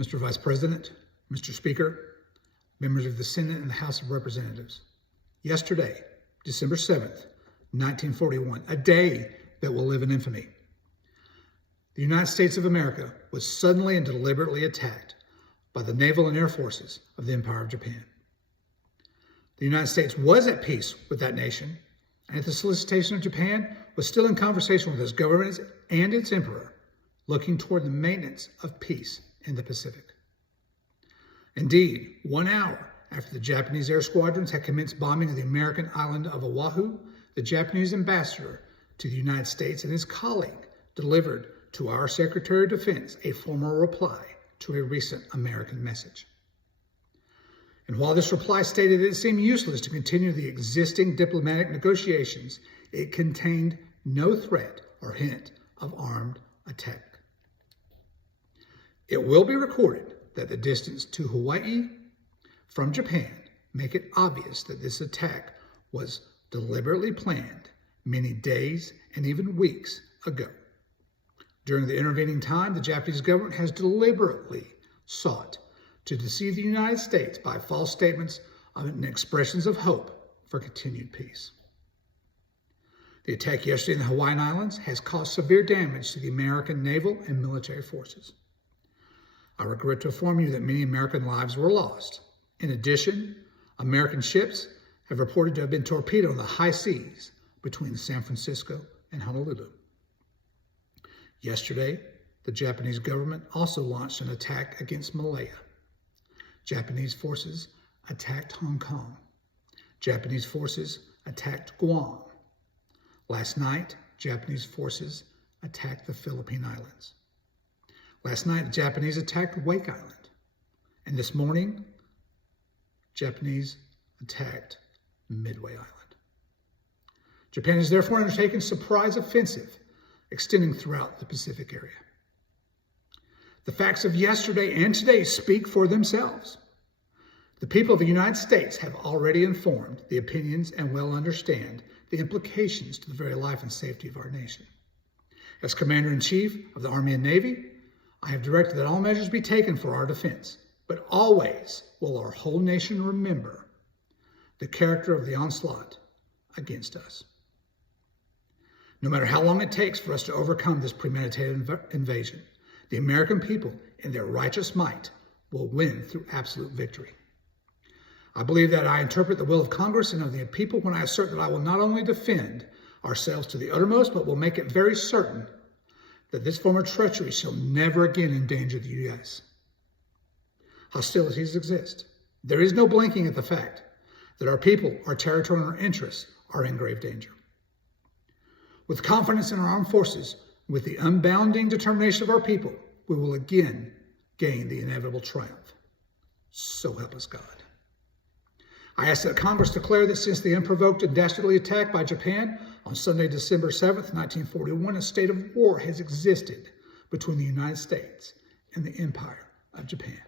Mr. Vice President, Mr. Speaker, members of the Senate and the House of Representatives. Yesterday, December 7th, 1941, a day that will live in infamy, the United States of America was suddenly and deliberately attacked by the naval and air forces of the Empire of Japan. The United States was at peace with that nation, and at the solicitation of Japan, was still in conversation with its government and its emperor, looking toward the maintenance of peace in the Pacific. Indeed, 1 hour after the Japanese air squadrons had commenced bombing of the American island of Oahu, the Japanese ambassador to the United States and his colleague delivered to our Secretary of Defense a formal reply to a recent American message. And while this reply stated that it seemed useless to continue the existing diplomatic negotiations, it contained no threat or hint of armed attack. It will be recorded that the distance to Hawaii from Japan make it obvious that this attack was deliberately planned many days and even weeks ago. During the intervening time, the Japanese government has deliberately sought to deceive the United States by false statements and expressions of hope for continued peace. The attack yesterday in the Hawaiian Islands has caused severe damage to the American naval and military forces. I regret to inform you that many American lives were lost. In addition, American ships have reported to have been torpedoed on the high seas between San Francisco and Honolulu. Yesterday, the Japanese government also launched an attack against Malaya. Japanese forces attacked Hong Kong. Japanese forces attacked Guam. Last night, Japanese forces attacked the Philippine Islands. Last night, the Japanese attacked Wake Island. And this morning, Japanese attacked Midway Island. Japan has therefore undertaken a surprise offensive extending throughout the Pacific area. The facts of yesterday and today speak for themselves. The people of the United States have already informed the opinions and well understand the implications to the very life and safety of our nation. As Commander-in-Chief of the Army and Navy, I have directed that all measures be taken for our defense, but always will our whole nation remember the character of the onslaught against us. No matter how long it takes for us to overcome this premeditated invasion, the American people, in their righteous might, will win through absolute victory. I believe that I interpret the will of Congress and of the people when I assert that I will not only defend ourselves to the uttermost, but will make it very certain that this form of treachery shall never again endanger the U.S. Hostilities exist. There is no blinking at the fact that our people, our territory, and our interests are in grave danger. With confidence in our armed forces, with the unbounding determination of our people, we will again gain the inevitable triumph. So help us God. I ask that Congress declare that since the unprovoked and dastardly attack by Japan on Sunday, December 7th, 1941, a state of war has existed between the United States and the Empire of Japan.